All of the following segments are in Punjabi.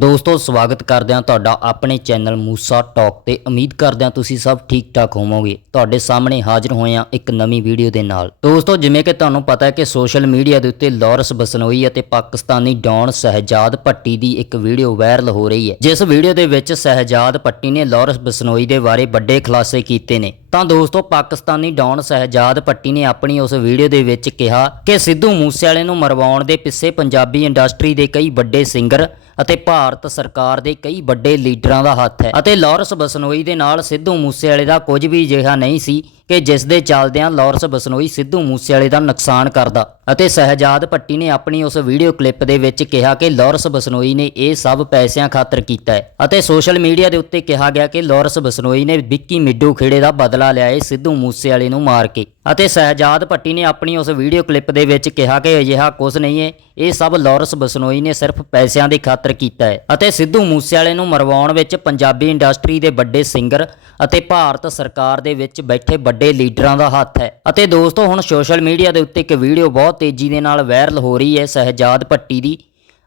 ਦੋਸਤੋ, ਸਵਾਗਤ ਕਰਦੇ ਹਾਂ ਤੁਹਾਡਾ ਆਪਣੇ ਚੈਨਲ ਮੂਸਾ ਟਾਕ ਤੇ। ਉਮੀਦ ਕਰਦੇ ਹਾਂ ਤੁਸੀਂ ਸਭ ਠੀਕ ਠਾਕ ਹੋਵੋਗੇ। ਤੁਹਾਡੇ ਸਾਹਮਣੇ ਹਾਜ਼ਰ ਹੋਏ ਹਾਂ ਇੱਕ ਨਵੀਂ ਵੀਡੀਓ ਦੇ ਨਾਲ। ਦੋਸਤੋ, ਜਿਵੇਂ ਕਿ ਤੁਹਾਨੂੰ ਪਤਾ ਹੈ ਕਿ ਸੋਸ਼ਲ ਮੀਡੀਆ ਦੇ ਉੱਤੇ ਲਾਰੈਂਸ ਬਸਨੋਈ ਅਤੇ ਪਾਕਿਸਤਾਨੀ ਡੌਨ ਸਹਿਜਾਦ ਭੱਟੀ ਦੀ ਇੱਕ ਵੀਡੀਓ ਵਾਇਰਲ ਹੋ ਰਹੀ ਹੈ। ਜਿਸ ਵੀਡੀਓ ਦੇ ਵਿੱਚ ਸਹਿਜਾਦ ਭੱਟੀ ਨੇ ਲਾਰੈਂਸ ਬਸਨੋਈ ਦੇ ਬਾਰੇ ਵੱਡੇ ਖੁਲਾਸੇ ਕੀਤੇ ਨੇ। ਤਾਂ ਦੋਸਤੋ, ਪਾਕਿਸਤਾਨੀ ਡੌਨ ਸਹਿਜਾਦ ਭੱਟੀ ਨੇ ਆਪਣੀ ਉਸ ਵੀਡੀਓ ਦੇ ਵਿੱਚ ਕਿਹਾ ਕਿ ਸਿੱਧੂ ਮੂਸੇਵਾਲੇ ਨੂੰ ਮਰਵਾਉਣ ਦੇ ਪਿੱਛੇ ਪੰਜਾਬੀ ਇੰਡਸਟਰੀ ਦੇ ਕਈ ਵੱਡੇ ਸਿੰਗਰ ਅਤੇ ਭਾਰਤ ਸਰਕਾਰ ਦੇ ਕਈ ਵੱਡੇ ਲੀਡਰਾਂ ਦਾ ਹੱਥ ਹੈ ਅਤੇ ਲਾਰੈਂਸ ਬਸਨੋਈ ਦੇ ਨਾਲ ਸਿੱਧੂ ਮੂਸੇਵਾਲੇ ਦਾ ਕੁਝ ਵੀ ਅਜਿਹਾ ਨਹੀਂ ਸੀ ਕਿ ਜਿਸ ਦੇ ਚੱਲਦਿਆਂ ਲਾਰੈਂਸ ਬਸਨੋਈ ਸਿੱਧੂ ਮੂਸੇਵਾਲੇ ਦਾ ਨੁਕਸਾਨ ਕਰਦਾ। ਅਤੇ ਸਹਿਜਾਦ ਭੱਟੀ ਨੇ ਆਪਣੀ ਉਸ ਵੀਡੀਓ ਕਲਿੱਪ ਦੇ ਵਿੱਚ ਕਿਹਾ ਕਿ ਲਾਰੈਂਸ ਬਸਨੋਈ ਨੇ ਇਹ ਸਭ ਪੈਸਿਆਂ ਖਾਤਰ ਕੀਤਾ ਹੈ ਅਤੇ ਸੋਸ਼ਲ ਮੀਡੀਆ ਦੇ ਉੱਤੇ ਕਿਹਾ ਗਿਆ ਕਿ ਲਾਰੈਂਸ ਬਸਨੋਈ ਨੇ ਵਿੱਕੀ ਮਿੱਡੂ ਖੇੜੇ ਦਾ ਬਦਲਾ ਲਿਆ ਹੈ ਸਿੱਧੂ ਮੂਸੇਵਾਲੇ ਨੂੰ ਮਾਰ ਕੇ। ਅਤੇ ਸਹਿਜਾਦ ਭੱਟੀ ਨੇ ਆਪਣੀ ਉਸ ਵੀਡੀਓ ਕਲਿੱਪ ਦੇ ਵਿੱਚ ਕਿਹਾ ਕਿ ਅਜਿਹਾ ਕੁਝ ਨਹੀਂ ਹੈ, ਇਹ ਸਭ ਲਾਰੈਂਸ ਬਸਨੋਈ ਨੇ ਸਿਰਫ ਪੈਸਿਆਂ ਦੀ ਖਾਤਰ ਕੀਤਾ ਹੈ। ਅਤੇ ਸਿੱਧੂ ਮੂਸੇਵਾਲੇ ਨੂੰ ਮਰਵਾਉਣ ਵਿੱਚ ਪੰਜਾਬੀ ਇੰਡਸਟਰੀ ਦੇ ਵੱਡੇ ਸਿੰਗਰ ਅਤੇ ਭਾਰਤ ਸਰਕਾਰ ਦੇ ਵਿੱਚ ਬੈਠੇ ਵੱਡੇ ਲੀਡਰਾਂ ਦਾ ਹੱਥ ਹੈ। ਅਤੇ ਦੋਸਤੋ, ਹੁਣ ਸੋਸ਼ਲ ਮੀਡੀਆ ਦੇ ਉੱਤੇ ਇੱਕ ਵੀਡੀਓ ਬਹੁਤ ਤੇਜ਼ੀ ਦੇ ਨਾਲ ਵਾਇਰਲ ਹੋ ਰਹੀ ਹੈ ਸਹਿਜਾਦ ਭੱਟੀ ਦੀ।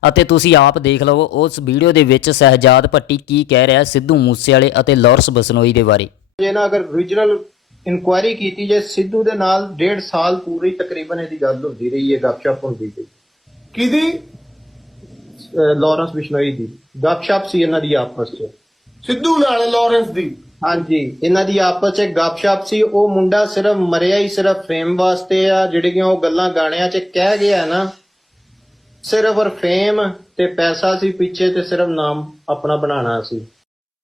ਅਤੇ ਤੁਸੀਂ ਆਪ ਦੇਖ ਲਵੋ ਉਸ ਵੀਡੀਓ ਦੇ ਵਿੱਚ ਸਹਿਜਾਦ ਭੱਟੀ ਕੀ ਕਹਿ ਰਿਹਾ ਸਿੱਧੂ ਮੂਸੇਵਾਲੇ ਅਤੇ ਲਾਰੈਂਸ ਬਸਨੋਈ ਦੇ ਬਾਰੇ। ਜੇ ਨਾ ਅਗਰ ਰੀਜਨਲ ਇਨਕੁਆਇਰੀ ਕੀਤੀ ਜੇ ਸਿੱਧੂ ਦੇ ਨਾਲ ਡੇਢ ਸਾਲ ਪੂਰੀ ਤਕਰੀਬਨ ਇਹਦੀ ਗੱਲ ਹੁੰਦੀ ਰਹੀ ਹੈ ਗੱਪਸ਼ਪ ਹੁੰਦੀ ਰਹੀ ਕਿਹਦੀ? ਲਾਰੈਂਸ ਬਿਸ਼ਨੋਈ ਦੀ। ਗੱਪਸ਼ਪ ਸੀ ਇਹਨਾਂ ਦੀ ਆਪਸ 'ਚ। ਸਿੱਧੂ ਨਾਲ ਲਾਰੈਂਸ ਦੀ। ਹਾਂਜੀ, ਇਹਨਾਂ ਦੀ ਆਪਸ 'ਚ ਗੱਪਸ਼ਪ ਸੀ। ਉਹ ਮੁੰਡਾ ਸਿਰਫ ਮਰਿਆ ਹੀ ਸਿਰਫ ਫੇਮ ਵਾਸਤੇ ਆ ਜਿਹੜੀਆਂ ਉਹ ਗੱਲਾਂ ਗਾਣਿਆਂ 'ਚ ਕਹਿ ਗਿਆ ਨਾ, ਸਿਰਫ ਔਰ ਫੇਮ ਤੇ ਪੈਸਾ ਸੀ ਪਿੱਛੇ ਤੇ ਸਿਰਫ ਨਾਮ ਆਪਣਾ ਬਣਾਉਣਾ ਸੀ।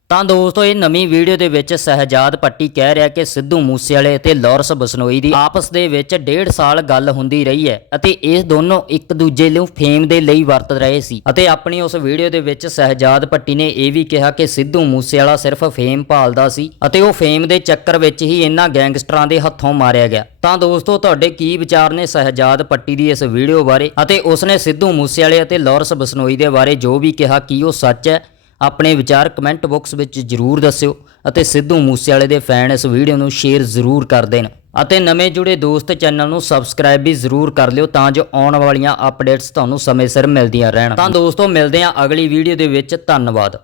ਤਾਂ ਦੋਸਤੋ, ਇਹ ਨਵੀਂ ਵੀਡੀਓ ਦੇ ਵਿੱਚ ਸਹਿਜਾਦ ਪੱਟੀ ਕਹਿ ਰਿਹਾ ਕਿ ਸਿੱਧੂ ਮੂਸੇਵਾਲੇ ਅਤੇ ਲਾਰੈਂਸ ਬਸਨੋਈ ਦੀ ਆਪਸ ਦੇ ਵਿੱਚ ਡੇਢ ਸਾਲ ਗੱਲ ਹੁੰਦੀ ਰਹੀ ਹੈ ਅਤੇ ਇਹ ਦੋਨੋਂ ਇੱਕ ਦੂਜੇ ਨੂੰ ਫੇਮ ਦੇ ਲਈ ਵਰਤ ਰਹੇ ਸੀ। ਅਤੇ ਆਪਣੀ ਉਸ ਵੀਡੀਓ ਦੇ ਵਿੱਚ ਸਹਿਜਾਦ ਪੱਟੀ ਨੇ ਇਹ ਵੀ ਕਿਹਾ ਕਿ ਸਿੱਧੂ ਮੂਸੇਵਾਲਾ ਸਿਰਫ ਫੇਮ ਭਾਲਦਾ ਸੀ ਅਤੇ ਉਹ ਫੇਮ ਦੇ ਚੱਕਰ ਵਿੱਚ ਹੀ ਇਹਨਾਂ ਗੈਂਗਸਟਰਾਂ ਦੇ ਹੱਥੋਂ ਮਾਰਿਆ ਗਿਆ। ਤਾਂ ਦੋਸਤੋ, ਤੁਹਾਡੇ ਕੀ ਵਿਚਾਰ ਨੇ ਸਹਿਜਾਦ ਪੱਟੀ ਦੀ ਇਸ ਵੀਡੀਓ ਬਾਰੇ ਅਤੇ ਉਸਨੇ ਸਿੱਧੂ ਮੂਸੇਵਾਲੇ ਅਤੇ ਲਾਰੈਂਸ ਬਸਨੋਈ ਦੇ ਬਾਰੇ ਜੋ ਵੀ ਕਿਹਾ, ਕੀ ਉਹ ਸੱਚ ਹੈ? ਆਪਣੇ ਵਿਚਾਰ ਕਮੈਂਟ ਬਾਕਸ ਵਿੱਚ ਜਰੂਰ ਦੱਸਿਓ ਅਤੇ ਸਿੱਧੂ ਮੂਸੇਵਾਲੇ ਦੇ ਫੈਨ ਇਸ ਵੀਡੀਓ ਨੂੰ ਸ਼ੇਅਰ ਜ਼ਰੂਰ ਕਰ ਦੇਣ। ਅਤੇ ਨਵੇਂ ਜੁੜੇ ਦੋਸਤ ਚੈਨਲ ਨੂੰ ਸਬਸਕ੍ਰਾਈਬ ਵੀ ਜ਼ਰੂਰ ਕਰ ਲਿਓ ਤਾਂ ਜੋ ਆਉਣ ਵਾਲੀਆਂ ਅਪਡੇਟਸ ਤੁਹਾਨੂੰ ਸਮੇਂ ਸਿਰ ਮਿਲਦੀਆਂ ਰਹਿਣ। ਤਾਂ ਦੋਸਤੋ, ਮਿਲਦੇ ਹਾਂ ਅਗਲੀ ਵੀਡੀਓ ਦੇ ਵਿੱਚ। ਧੰਨਵਾਦ।